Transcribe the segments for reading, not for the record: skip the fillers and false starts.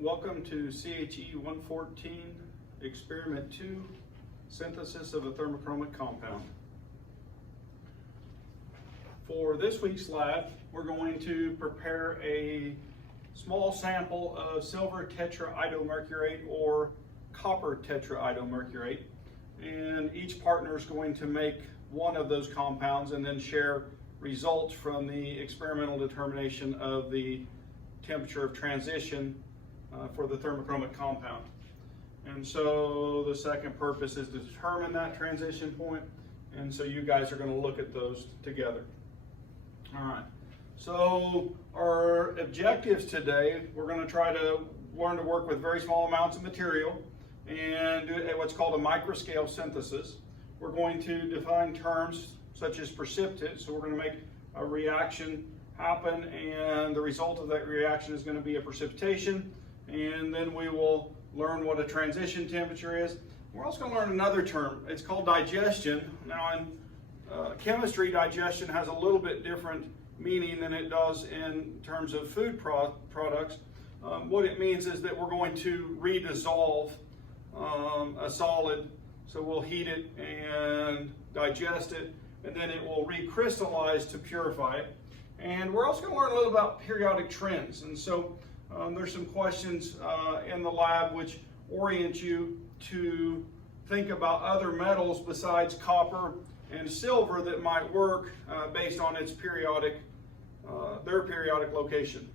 Welcome to CHE114 Experiment 2, Synthesis of a Thermochromic Compound. For this week's lab, we're going to prepare a small sample of silver tetraidomercurate or copper tetraidomercurate, and each partner is going to make one of those compounds and then share results from the experimental determination of the temperature of transition for the thermochromic compound. And so the second purpose is to determine that transition point, and so you guys are going to look at those together. All right, so our objectives today, we're going to try to learn to work with very small amounts of material and do what's called a microscale synthesis. We're going to define terms such as precipitate, so we're going to make a reaction happen, and the result of that reaction is going to be a precipitation, and then we will learn what a transition temperature is. We're also going to learn another term. It's called digestion. Now in chemistry, digestion has a little bit different meaning than it does in terms of food products. What it means is that we're going to redissolve a solid, so we'll heat it and digest it, and then it will recrystallize to purify it. And we're also going to learn a little about periodic trends. And so there's some questions in the lab which orient you to think about other metals besides copper and silver that might work based on its their periodic location.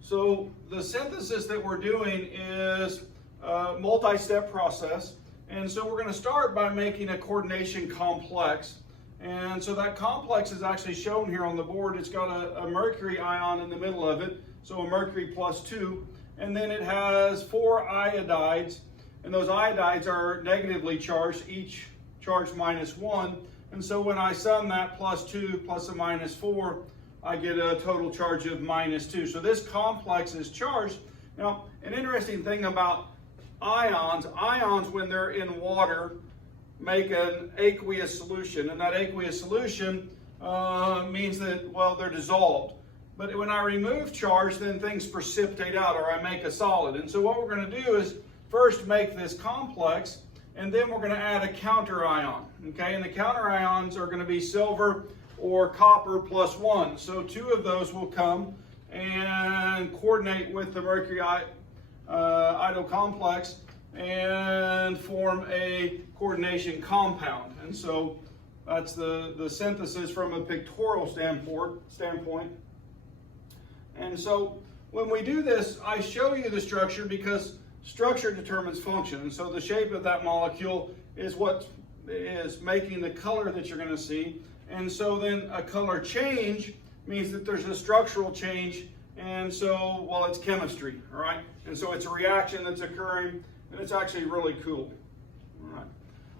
So the synthesis that we're doing is a multi-step process. And so we're going to start by making a coordination complex. And so that complex is actually shown here on the board. It's got a mercury ion in the middle of it, so a mercury +2. And then it has 4 iodides, and those iodides are negatively charged, each charged -1. And so when I sum that +2 plus a -4, I get a total charge of -2. So this complex is charged. Now, an interesting thing about ions when they're in water make an aqueous solution, and that aqueous solution means that, well, they're dissolved. But when I remove charge, then things precipitate out, or I make a solid. And so what we're going to do is first make this complex, and then we're going to add a counter ion. Okay, and the counter ions are going to be silver or copper +1. So 2 of those will come and coordinate with the mercury iodo complex and form a coordination compound. And so that's the synthesis from a pictorial standpoint. And so when we do this, I show you the structure because structure determines function. And so the shape of that molecule is what is making the color that you're going to see. And so then a color change means that there's a structural change. And so, well, it's chemistry, all right? And so it's a reaction that's occurring, and it's actually really cool. All right.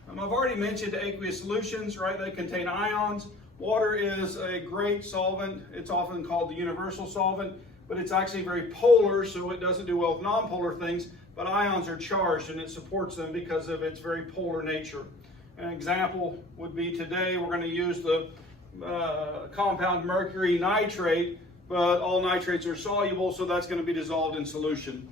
I've already mentioned aqueous solutions, right? They contain ions. Water is a great solvent. It's often called the universal solvent, but it's actually very polar, so it doesn't do well with nonpolar things, but ions are charged, and it supports them because of its very polar nature. An example would be today we're going to use the compound mercury nitrate, but all nitrates are soluble, so that's going to be dissolved in solution.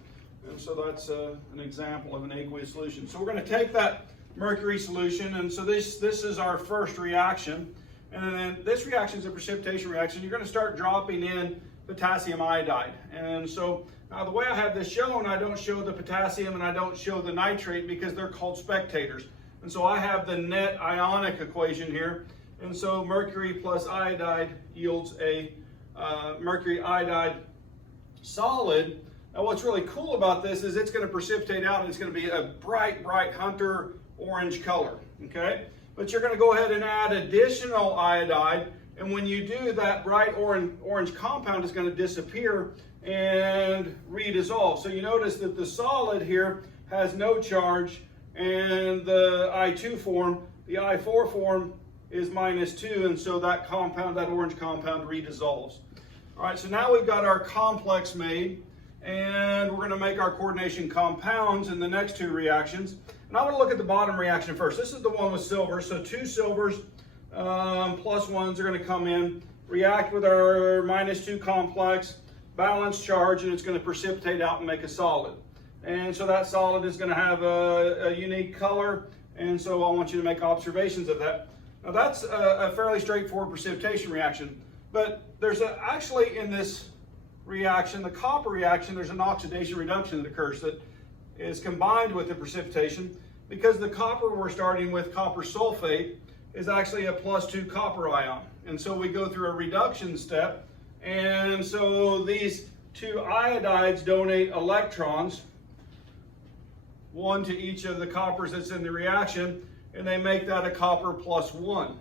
And so that's an example of an aqueous solution. So we're going to take that mercury solution, and so this is our first reaction. And then this reaction is a precipitation reaction. You're going to start dropping in potassium iodide. And so now the way I have this shown, I don't show the potassium and I don't show the nitrate because they're called spectators. And so I have the net ionic equation here. And so mercury plus iodide yields a mercury iodide solid. Now what's really cool about this is it's going to precipitate out and it's going to be a bright hunter orange color, okay? But you're going to go ahead and add additional iodide, and when you do, that bright orange compound is going to disappear and redissolve. So you notice that the solid here has no charge, and the I2 form, the I4 form is -2, and so that compound, that orange compound, redissolves. All right, so now we've got our complex made, and we're going to make our coordination compounds in the next 2 reactions. And I want to look at the bottom reaction first. This is the one with silver, so 2 silvers +1s are going to come in, react with our -2 complex, balanced charge, and it's going to precipitate out and make a solid. And so that solid is going to have a unique color, and so I want you to make observations of that. Now that's a fairly straightforward precipitation reaction, but there's actually in this reaction, the copper reaction, there's an oxidation reduction that occurs that is combined with the precipitation, because the copper we're starting with, copper sulfate, is actually a +2 copper ion. And so we go through a reduction step, and so these two iodides donate electrons, one to each of the coppers that's in the reaction, and they make that a copper +1.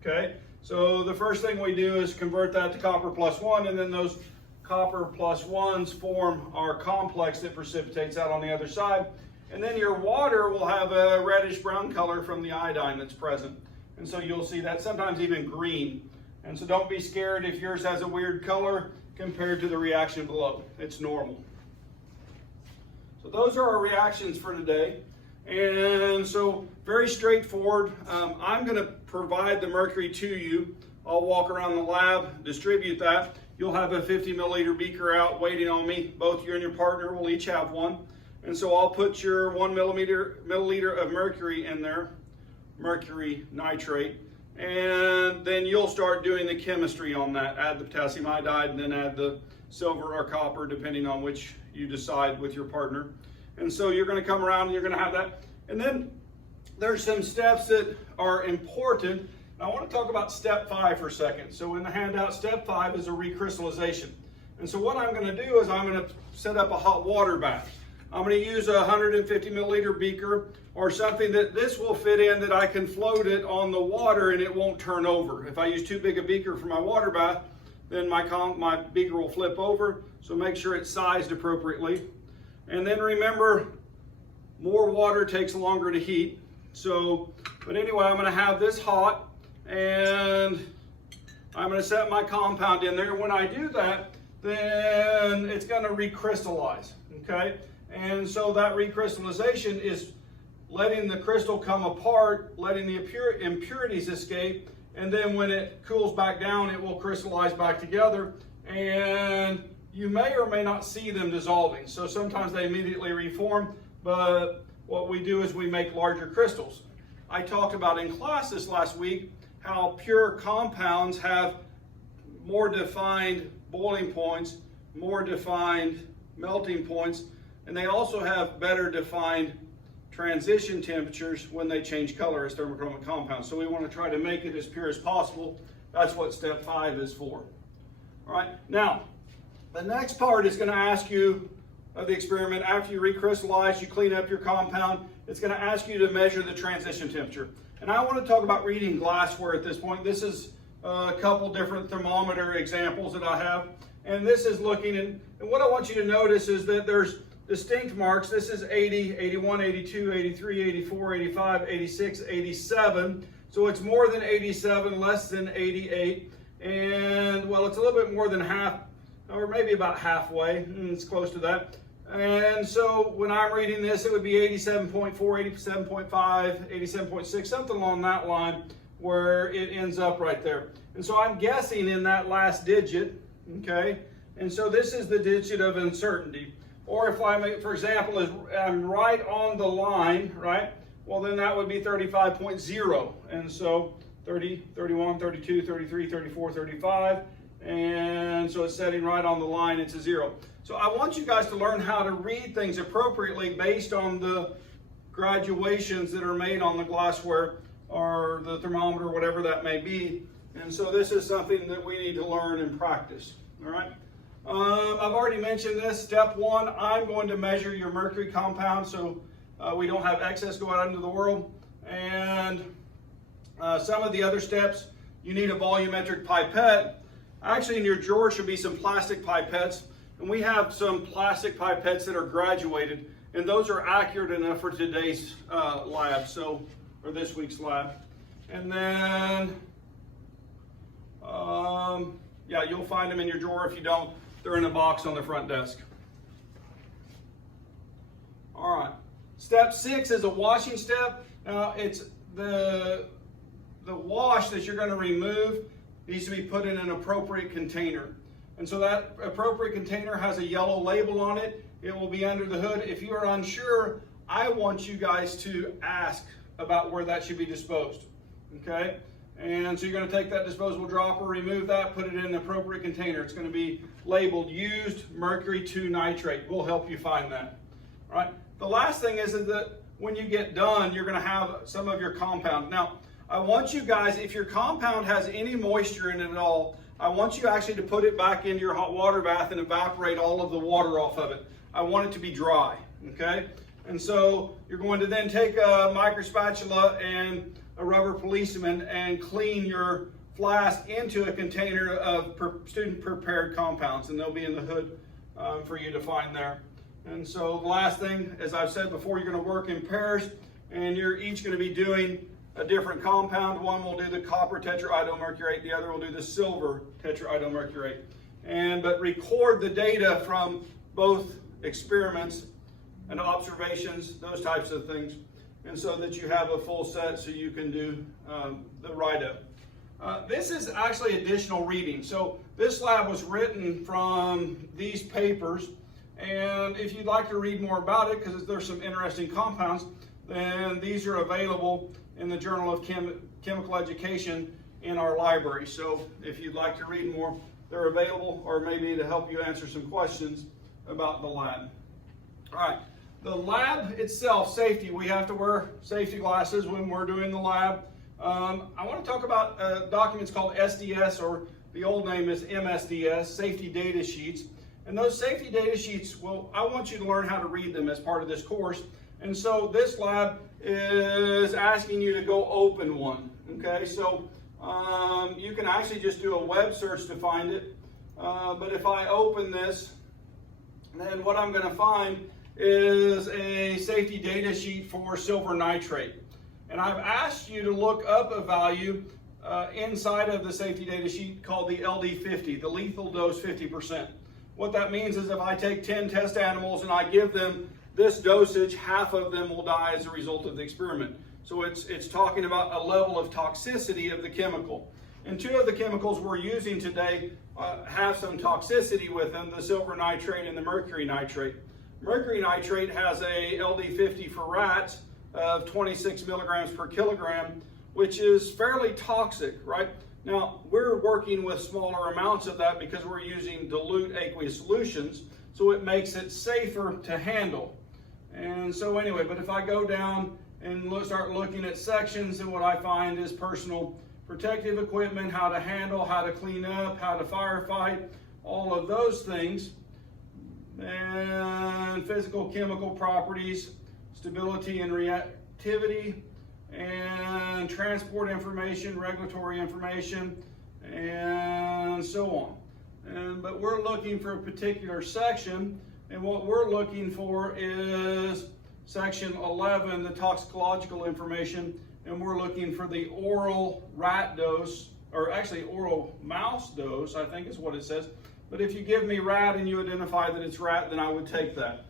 Okay, so the first thing we do is convert that to copper +1, and then those copper +1s form our complex that precipitates out on the other side. And then your water will have a reddish brown color from the iodine that's present. And so you'll see that, sometimes even green. And so don't be scared if yours has a weird color compared to the reaction below. It's normal. So those are our reactions for today. And so very straightforward. I'm going to provide the mercury to you. I'll walk around the lab, distribute that. You'll have a 50 milliliter beaker out waiting on me. Both you and your partner will each have one. And so I'll put your 1 milliliter of mercury in there, mercury nitrate, and then you'll start doing the chemistry on that. Add the potassium iodide and then add the silver or copper, depending on which you decide with your partner. And so you're going to come around and you're going to have that. And then there's some steps that are important. I want to talk about step 5 for a second. So in the handout, step 5 is a recrystallization. And so what I'm going to do is I'm going to set up a hot water bath. I'm going to use a 150 milliliter beaker or something that this will fit in, that I can float it on the water and it won't turn over. If I use too big a beaker for my water bath, then my beaker will flip over. So make sure it's sized appropriately. And then remember, more water takes longer to heat. So, but anyway, I'm going to have this hot, and I'm going to set my compound in there. When I do that, then it's going to recrystallize, okay? And so that recrystallization is letting the crystal come apart, letting the impurities escape, and then when it cools back down, it will crystallize back together, and you may or may not see them dissolving. So sometimes they immediately reform, but what we do is we make larger crystals. I talked about in class this last week how pure compounds have more defined boiling points, more defined melting points, and they also have better defined transition temperatures when they change color as thermochromic compounds. So we want to try to make it as pure as possible. That's what step 5 is for. All right, now the next part is going to ask you of the experiment, after you recrystallize, you clean up your compound, it's going to ask you to measure the transition temperature. And I want to talk about reading glassware at this point. This is a couple different thermometer examples that I have. And this is looking in, and what I want you to notice is that there's distinct marks. This is 80, 81, 82, 83, 84, 85, 86, 87. So it's more than 87, less than 88. And well, it's a little bit more than half, or maybe about halfway. It's close to that. And so when I'm reading this, it would be 87.4, 87.5, 87.6, something along that line where it ends up right there. And so I'm guessing in that last digit, okay? And so this is the digit of uncertainty. Or if for example, I'm right on the line, right? Well, then that would be 35.0. And so 30, 31, 32, 33, 34, 35. And so it's setting right on the line, it's a 0. So I want you guys to learn how to read things appropriately based on the graduations that are made on the glassware or the thermometer, whatever that may be. And so this is something that we need to learn and practice, all right? I've already mentioned this. Step 1, I'm going to measure your mercury compound so we don't have excess go out into the world. And some of the other steps, you need a volumetric pipette. Actually, in your drawer should be some plastic pipettes. And we have some plastic pipettes that are graduated, and those are accurate enough for today's lab, or this week's lab. And then, yeah, you'll find them in your drawer. If you don't, they're in a box on the front desk. All right. Step 6 is a washing step. Now, it's the wash that you're going to remove needs to be put in an appropriate container. And so that appropriate container has a yellow label on it. It will be under the hood. If you are unsure, I want you guys to ask about where that should be disposed, okay? And so you're going to take that disposable dropper, remove that, put it in an appropriate container. It's going to be labeled used mercury 2 nitrate. We'll help you find that. All right. The last thing is that when you get done, you're going to have some of your compound. Now, I want you guys, if your compound has any moisture in it at all, I want you actually to put it back into your hot water bath and evaporate all of the water off of it. I want it to be dry, okay? And so you're going to then take a micro spatula and a rubber policeman and clean your flask into a container of student prepared compounds, and they'll be in the hood for you to find there. And so the last thing, as I've said before, you're going to work in pairs, and you're each going to be doing a different compound. One will do the copper tetraidomercurate, the other will do the silver tetraidomercurate. But record the data from both experiments and observations, those types of things, and so that you have a full set so you can do the write-up. This is actually additional reading. So this lab was written from these papers, and if you'd like to read more about it, because there's some interesting compounds, then these are available in the Journal of Chemical Education in our library. So if you'd like to read more, they're available, or maybe to help you answer some questions about the lab. All right, the lab itself, safety, we have to wear safety glasses when we're doing the lab. I want to talk about documents called SDS, or the old name is MSDS, safety data sheets. And those safety data sheets, well, I want you to learn how to read them as part of this course. And so this lab is asking you to go open one, okay? So you can actually just do a web search to find it. But if I open this, then what I'm going to find is a safety data sheet for silver nitrate. And I've asked you to look up a value inside of the safety data sheet called the LD50, the lethal dose 50%. What that means is if I take 10 test animals and I give them this dosage, half of them will die as a result of the experiment. So it's talking about a level of toxicity of the chemical. And two of the chemicals we're using today have some toxicity with them, the silver nitrate and the mercury nitrate. Mercury nitrate has a LD50 for rats of 26 milligrams per kilogram, which is fairly toxic, right? Now, we're working with smaller amounts of that because we're using dilute aqueous solutions, so it makes it safer to handle. And so anyway, but if I go down and start looking at sections, and what I find is personal protective equipment, how to handle, how to clean up, how to firefight, all of those things. And physical chemical properties, stability and reactivity, and transport information, regulatory information, and so on. But we're looking for a particular section, and what we're looking for is section 11, the toxicological information, and we're looking for the oral rat dose, or actually oral mouse dose, I think is what it says. But if you give me rat and you identify that it's rat, then I would take that.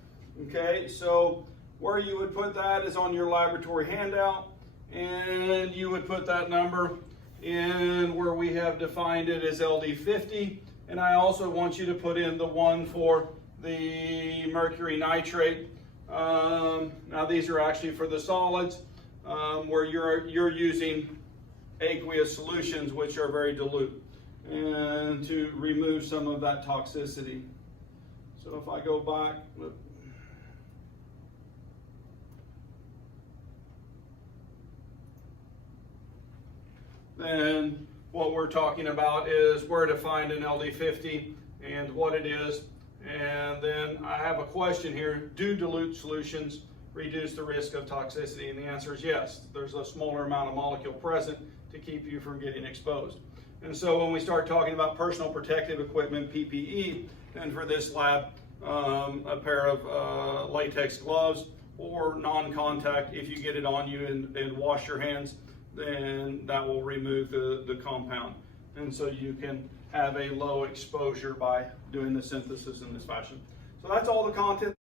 Okay, so where you would put that is on your laboratory handout, and you would put that number in where we have defined it as LD50. And I also want you to put in the one for the mercury nitrate. Now these are actually for the solids, where you're using aqueous solutions, which are very dilute, and to remove some of that toxicity. So if I go back, then what we're talking about is where to find an LD50 and what it is. And then I have a question here: do dilute solutions reduce the risk of toxicity? And the answer is yes. There's a smaller amount of molecule present to keep you from getting exposed. And so when we start talking about personal protective equipment, PPE, then for this lab, a pair of latex gloves or non-contact, if you get it on you and wash your hands, then that will remove the compound. And so you can have a low exposure by doing the synthesis in this fashion. So that's all the content.